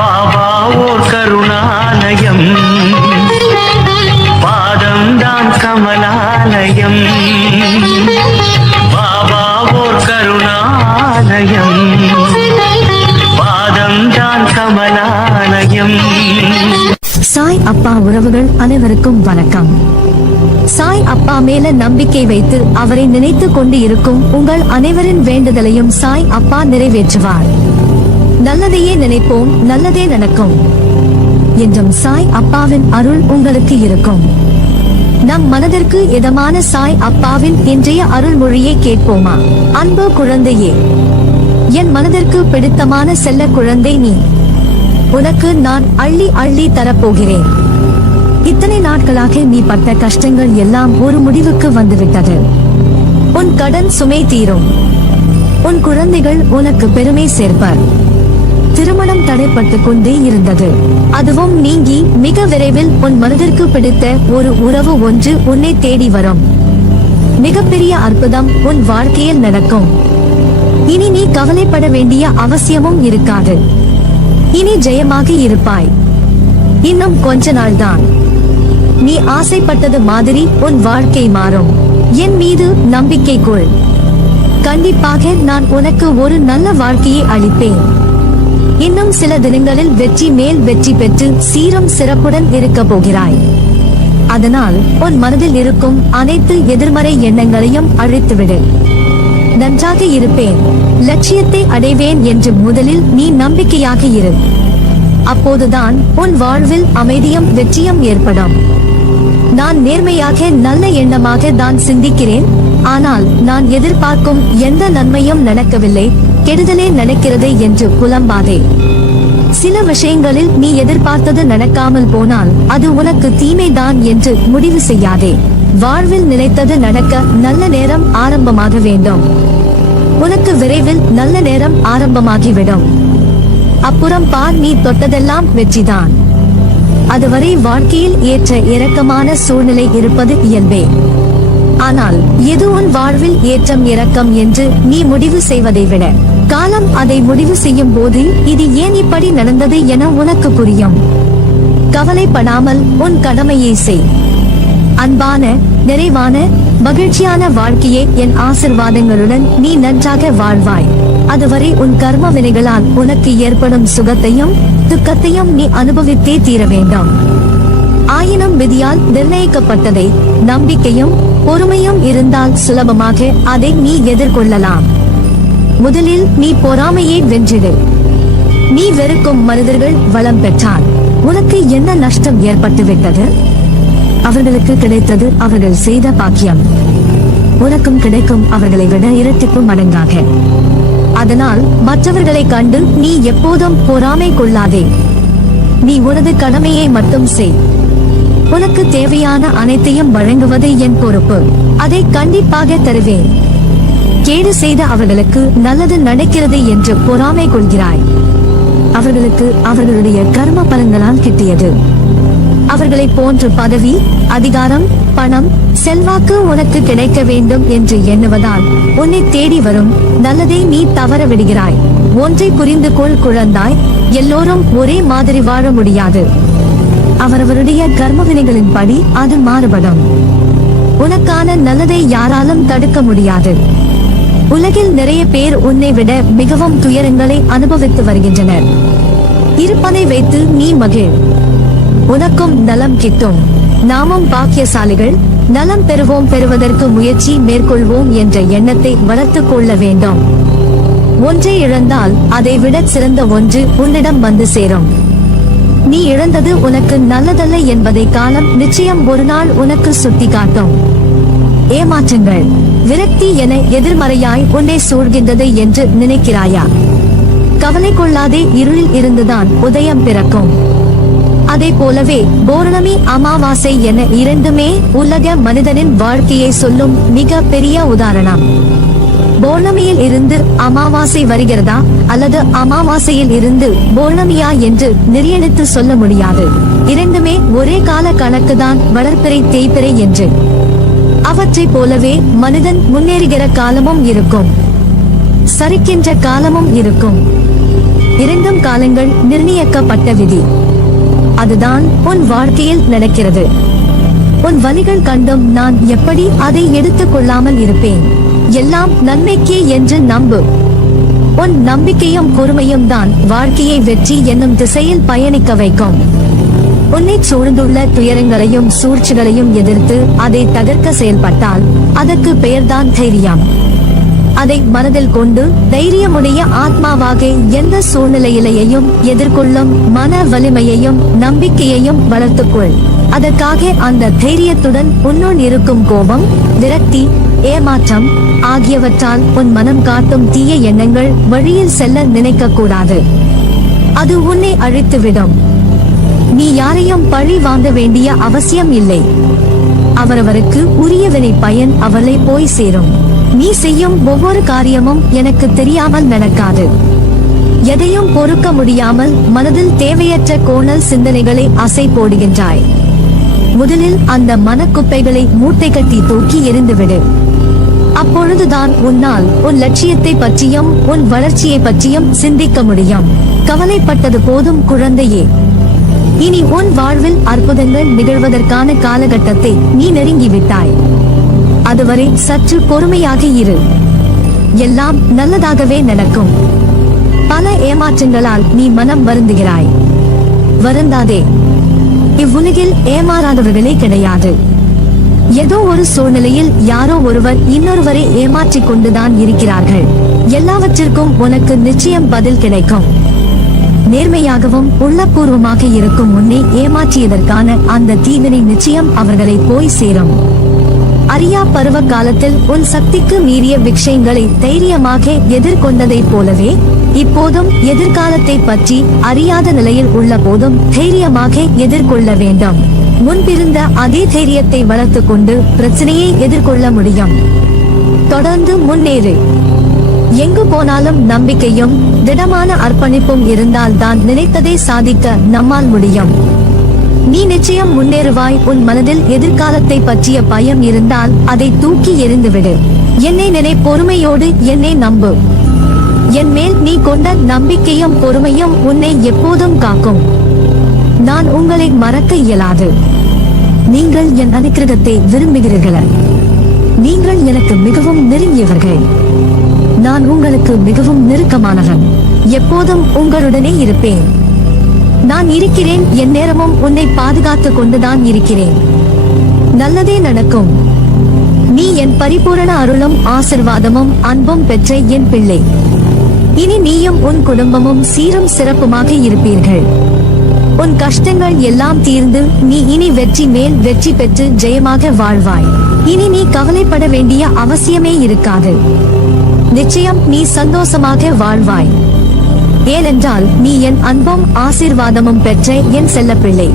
பாபா ஓர் கருணாலயம், பாதம்தான் கமலாலயம். பாபா ஓர் கருணாலயம், பாதம்தான் கமலாலயம். சாய் அப்பா உறவுகள் அனைவருக்கும் வணக்கம். சாய் அப்பா மேல நம்பிக்கை வைத்து அவரை நினைத்து கொண்டு இருக்கும் உங்கள் அனைவரின் வேண்டுதலையும் சாய் அப்பா நிறைவேற்றுவார். நல்லதையே நினைப்போம், நல்லதே நடக்கும் என்றும் சாய் அப்பாவின் அருள் உங்களுக்கு இருக்கும். நம் மனதிற்கு இதமான சாய் அப்பாவின் இன்றைய அருள்மொழியை கேட்போமா? அன்பு குழந்தையே, என் மனதிற்கு பிடித்தமான செல்ல குழந்தை நீ. உனக்கு நான் அள்ளி அள்ளி தரப்போகிறேன். இத்தனை நாட்களாக நீ பட்ட கஷ்டங்கள் எல்லாம் ஒரு முடிவுக்கு வந்துவிட்டது. உன் கடன் சுமை தீரும். உன் குழந்தைகள் உனக்கு பெருமை சேர்ப்பர். திருமணம் தடைப்பட்டு கொண்டே இருந்தது, அதுவும் நீங்கி மிக விரைவில் உன் மனதிற்கு பிடித்த ஒரு உறவு ஒன்று உன்னை தேடி வரும். மிகப்பெரிய அற்புதம் உன் வாழ்க்கையில் நடக்கும். இனி நீ கவலைப்பட வேண்டிய அவசியமும் இருக்காது. இனி ஜெயமாக இருப்பாய். இன்னும் கொஞ்ச நாள்தான். நீ ஆசைப்பட்டது மாதிரி உன் வாழ்க்கை மாறும். என் மீது நம்பிக்கை கொள். கண்டிப்பாக நான் உனக்கு ஒரு நல்ல வாழ்க்கையை அளிப்பேன். இன்னும் சில தினங்களில் வெற்றி மேல் வெற்றி பெற்று சீரும் சிறப்புடன் இருக்க போகிறாய். அதனால் உன் மனதில் இருக்கும் அனைத்து எதிர்மறை எண்ணங்களையும் அழித்துவிடு. நன்றாக இருப்பேன், லட்சியத்தை அடைவேன் என்று முதலில் நீ நம்பிக்கையாக இரு. அப்போதுதான் உன் வாழ்வில் அமைதியும் வெற்றியும் ஏற்படும். நான் நேர்மையாக நல்ல எண்ணமாக தான் சிந்திக்கிறேன். ஆனால் நான் எதிர்பார்க்கும் எந்த நன்மையும் நடக்கவில்லை, கெடுதலே நடக்கிறது என்று புலம்பாதே. சில விஷயங்களில் நீ எதிர்பார்த்தது நடக்காமல் போனால் அது உனக்கு தீமைதான் என்று முடிவு செய்யாதே. வாழ்வில் நினைத்தது நடக்க நல்ல நேரம் ஆரம்பமாக வேண்டும். உனக்கு விரைவில் நல்ல நேரம் ஆரம்பமாகிவிடும். அப்புறம் பார், நீ தொட்டதெல்லாம் வெற்றிதான். அதுவரை வாழ்க்கையில் ஏற்ற இறக்கமான சூழ்நிலை இருப்பது இயல்பே. ஆனால் எது உன் வாழ்வில் ஏற்றம் இறக்கம் என்று நீ முடிவு செய்வதை விட காலம் அதை முடிவு செய்யும் போது இது ஏன் இப்படி நடந்தது என உனக்கு புரியும். கவலைப்படாமல் உன் கடமையை செய். அன்பான, நிறைவான, மகிழ்ச்சியான வாழ்க்கையே என் ஆசிர்வாதங்களுடன் நீ நன்றாக வாழ்வாய். அதுவரை உன் கர்ம வினைகளால் உனக்கு ஏற்படும் சுகத்தையும் துக்கத்தையும் நீ அனுபவித்தே தீர வேண்டும். ஆயினும் விதியால் நிர்ணயிக்கப்பட்டதை நம்பிக்கையும் பொறுமையும் இருந்தால் சுலபமாக அதை நீ எதிர்கொள்ளலாம். முதலில் நீ பொறாமையை வென்றிடு. நீ வெறுக்கும் மனிதர்கள் வளம் பெற்றால் உனக்கு என்ன நஷ்டம் ஏற்பட்டுவிட்டது? அவர்களுக்கு கிடைத்தது அவர்கள் செய்த பாக்கியம். உனக்கும் கிடைக்கும் அவர்களை விட இரட்டிப்பு மடங்காக. அதனால் மற்றவர்களை கண்டு நீ எப்போதும் பொறாமை கொள்ளாதே. நீ உனது கடமையை மட்டும் செய். உனக்கு தேவையான அனைத்தையும் வழங்குவது என் பொறுப்பு. அதை கண்டிப்பாக தருவேன். கேடு செய்த அவர்களுக்கு நல்லது நடக்கிறது என்று பொறாமை கொள்கிறாய். அவர்களுக்கு அவர்களுடைய கர்ம பலன்களால் கிட்டியது. அவர்களை போன்று பதவி, அதிகாரம், பணம், செல்வாக்கு உனக்கு கிடைக்க வேண்டும் என்று எண்ணுவதால் உன்னை தேடி வரும் நல்லதை நீ தவற விடுகிறாய். ஒன்றை புரிந்து கொள் குழந்தாய், எல்லோரும் ஒரே மாதிரி வாழ முடியாது. அவரவருடைய கர்மவினைகளின் படி அது மாறுபடும். உனக்கான நல்லதை யாராலும் தடுக்க முடியாது. உலகில் நிறைய பேர் உன்னை விட மிகவும் துயரங்களை அனுபவித்து வருகின்றனர். இருப்பதை வைத்து நீ மகிழ். உனக்கும் நலம் கிட்டும். நாமும் பாக்கியசாலிகள், நலம் பெறுவதற்கு முயற்சி மேற்கொள்வோம் என்ற எண்ணத்தை வளர்த்துக் கொள்ள வேண்டும். ஒன்றை இழந்தால் அதை விட சிறந்த ஒன்று உன்னிடம் வந்து சேரும். நீ இழந்தது உனக்கு நல்லதல்ல என்பதை காலம் நிச்சயம் ஒரு நாள் உனக்கு சுட்டி காட்டும். ஏமாற்றங்கள், விரக்தி என எதிர்மறையாய் உன்னை சூழ்கின்றது என்று நினைக்கிறாயா? கவலை கொள்ளாதே, இருளில் இருந்துதான் உதயம் பிறக்கும். அதே போலவே பௌர்ணமி, அமாவாசை என இரண்டுமே உலக மனிதனின் வாழ்க்கையை சொல்லும் மிக பெரிய உதாரணம். பௌர்ணமியில் இருந்து அமாவாசை வருகிறதா அல்லது அமாவாசையில் இருந்து பௌர்ணமியா என்று நிர்ணயித்து சொல்ல முடியாது. இரண்டுமே ஒரே கால கணக்குதான், வளர்ப்பிறை தேய்பிறை என்று. அவற்றை போலவே மனிதன் முன்னேறுகிற காலமும் இருக்கும், சரிக்கின்ற காலமும் இருக்கும். இரண்டும் காலங்கள் நிர்ணயிக்கப்பட்ட விதி. அதுதான் உன் வாழ்க்கையில் நடக்கிறது. உன் வலிகள் கண்டும் நான் எப்படி அதை எடுத்துக் கொள்ளாமல் இருப்பேன்? எல்லாம் நன்மைக்கே என்று நம்பு. உன் நம்பிக்கையும் பொறுமையும் தான் வாழ்க்கையை வெற்றி என்னும் திசையில் பயணிக்க வைக்கும். உன்னை சூழ்ந்துள்ள துயரங்களையும் சூழ்ச்சிகளையும் எதிர்த்து அதை தகர்க்க செயல்பட்டால் அதற்கு பெயர்தான் தைரியம். அதை மனதில் கொண்டு தைரியமுடைய ஆத்மாவாக எந்த சூழ்நிலையிலேயும் எதிர்கொள்ளும் மன வலிமையையும் நம்பிக்கையையும் வளர்த்துக்கொள். அதற்காக அந்த தைரியத்துடன் உன்னுள் இருக்கும் கோபம், விரக்தி, ஏமாற்றம் ஆகியவற்றால் உன் மனம் காட்டும் தீய எண்ணங்கள் வழியில் செல்ல நினைக்க கூடாது. அது உன்னை அழித்துவிடும். நீ யாரையும் பழி வாங்க வேண்டிய அவசியம் இல்லை. அவரவருக்கு உரியவனை பயன் அவளை போய் சேரும். நீ செய்யும் ஒவ்வொரு காரியமும் எனக்கு தெரியாமல் நடக்காது. எதையும் பொறுக்க முடியாமல் மனதில் தேவையற்ற கோணல் சிந்தனைகளை அசை போடுகின்றாய். முதலில் அந்த மனக்குப்பைகளை மூட்டை கட்டி தூக்கி எறிந்துவிடு. அப்பொழுதுதான் உன்னால் உன் லட்சியத்தை பற்றியும் உன் வளர்ச்சியை பற்றியும் சிந்திக்க முடியும். கவலைப்பட்டது போதும் குழந்தையே. இனி உன் வாழ்வில் அற்புதங்கள் நிகழ்வதற்கான காலகட்டத்தை நீ நெருங்கிவிட்டாய். அதுவரை சற்று பொறுமையாக இரு. எல்லாம் நல்லதாகவே நடக்கும். பல ஏமாற்றங்களால் நீ மனம் வருந்துகிறாய். வருந்தாதே. இவ்வுலகில் ஏமாறாதவர்களே கிடையாது. ஏதோ ஒரு சூழ்நிலையில் யாரோ ஒருவர் இன்னொருவரை ஏமாற்றிக் கொண்டுதான் இருக்கிறார்கள். எல்லாவற்றிற்கும் உனக்கு நிச்சயம் பதில் கிடைக்கும். நேர்மையாகவும் உள்ளபூர்வமாக இருக்கும் உன்னை ஏமாற்றியதற்கான அந்த தீவினை நிச்சயம் அவர்களை போய் சேரும். அறியா பருவ காலத்தில் உன் சக்திக்கு மீறிய விஷயங்களை தைரியமாக எதிர்கொண்டதைப் போலவே இப்போதும் எதிர்காலத்தை பற்றி அறியாத நிலையில் உள்ள போதும் தைரியமாக எதிர்கொள்ள வேண்டும். முன்பிருந்த அதே தைரியத்தை வளர்த்துக் கொண்டு பிரச்சனையை எதிர்கொள்ள முடியும். தொடர்ந்து முன்னேறு. எங்கு போனாலும் நம்பிக்கையும் திடமான அர்ப்பணிப்பும் இருந்தால் தான் நினைத்ததை சாதிக்க நம்மால் முடியும். நீ நிச்சயம் முன்னேறுவாய். உன் மனதில் எதிர்காலத்தை பற்றிய பயம் இருந்தால் அதை தூக்கி எறிந்துவிடு. என்னை நினை, பொறுமையோடு என்னை நம்பு. என் மேல் நீ கொண்ட நம்பிக்கையும் பொறுமையும் உன்னை எப்போதும் காக்கும். நான் உங்களை மறக்க இயலாது. நீங்கள் என் அனுக்கிரகத்தை விரும்புகிறீர்கள். நீங்கள் எனக்கு மிகவும் நெருங்கியவர்கள். நான் உங்களுக்கு மிகவும் நெருக்கமானவன். எப்போதும் உங்களுடனே இருப்பேன். நான் இருக்கிறேன். என் நேரமும் உன்னை பாதுகாத்துக் கொண்டுதான் இருக்கிறேன். நல்லதே நடக்கும். நீ என் பரிபூரண அருளும் ஆசிர்வாதமும் அன்பும் பெற்ற என் பிள்ளை. இனி நீயும் உன் குடும்பமும் சீரும் சிறப்புமாக இருப்பீர்கள். உன் கஷ்டங்கள் எல்லாம் தீர்ந்து நீ இனி வெற்றி மேல் வெற்றி பெற்று ஜெயமாக வாழ்வாய். இனி நீ கவலைப்பட வேண்டிய அவசியமே இருக்காது. நிச்சயம் நீ சந்தோஷமாக வாழ்வாய். ஏனென்றால் நீ என் அன்பும் ஆசீர்வாதமும் பெற்ற என் செல்லப்பிள்ளை.